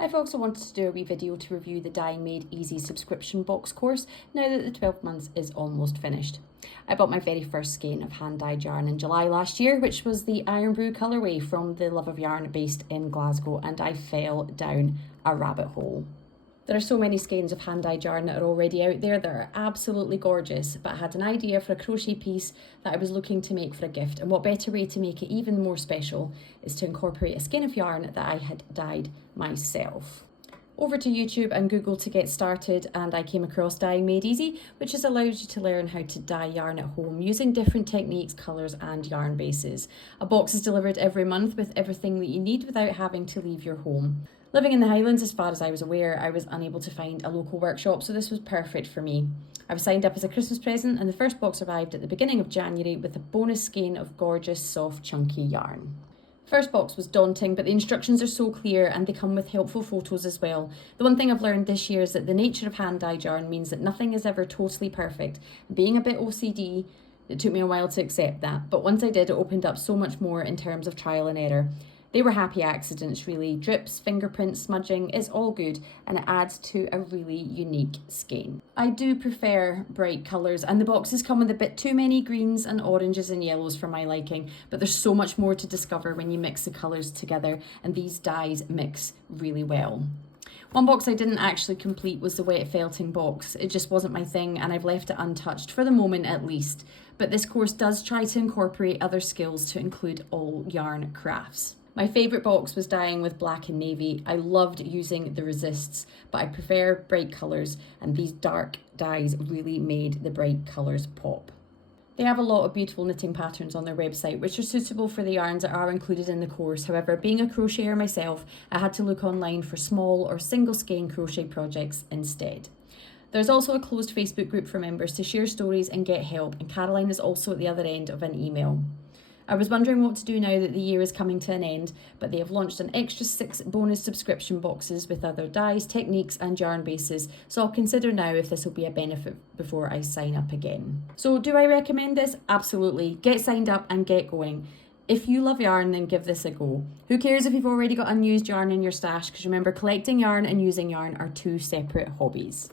I've also wanted to do a wee video to review the Dyeing Made Easy subscription box course now that the 12 months is almost finished. I bought my very first skein of hand-dyed yarn in July last year, which was the Irn-Bru colourway from the Love of Yarn based in Glasgow, and I fell down a rabbit hole. There are so many skeins of hand-dyed yarn that are already out there that are absolutely gorgeous, but I had an idea for a crochet piece that I was looking to make for a gift, and what better way to make it even more special is to incorporate a skein of yarn that I had dyed myself. Over to YouTube and Google to get started, and I came across Dyeing Made Easy, which has allowed you to learn how to dye yarn at home using different techniques, colours and yarn bases. A box is delivered every month with everything that you need without having to leave your home. Living in the Highlands, as far as I was aware, I was unable to find a local workshop, so this was perfect for me. I was signed up as a Christmas present, and the first box arrived at the beginning of January with a bonus skein of gorgeous, soft, chunky yarn. First box was daunting, but the instructions are so clear and they come with helpful photos as well. The one thing I've learned this year is that the nature of hand-dyed yarn means that nothing is ever totally perfect. Being a bit OCD, it took me a while to accept that, but once I did, it opened up so much more in terms of trial and error. They were happy accidents really. Drips, fingerprints, smudging, it's all good, and it adds to a really unique skein. I do prefer bright colours, and the boxes come with a bit too many greens and oranges and yellows for my liking, but there's so much more to discover when you mix the colours together, and these dyes mix really well. One box I didn't actually complete was the wet felting box. It just wasn't my thing, and I've left it untouched, for the moment at least. But this course does try to incorporate other skills to include all yarn crafts. My favourite box was dyeing with black and navy. I loved using the resists, but I prefer bright colours, and these dark dyes really made the bright colours pop. They have a lot of beautiful knitting patterns on their website, which are suitable for the yarns that are included in the course. However, being a crocheter myself, I had to look online for small or single skein crochet projects instead. There's also a closed Facebook group for members to share stories and get help, and Caroline is also at the other end of an email. I was wondering what to do now that the year is coming to an end, but they have launched an extra 6 bonus subscription boxes with other dyes, techniques and yarn bases, so I'll consider now if this will be a benefit before I sign up again. So do I recommend this? Absolutely. Get signed up and get going. If you love yarn, then give this a go. Who cares if you've already got unused yarn in your stash, because remember, collecting yarn and using yarn are two separate hobbies.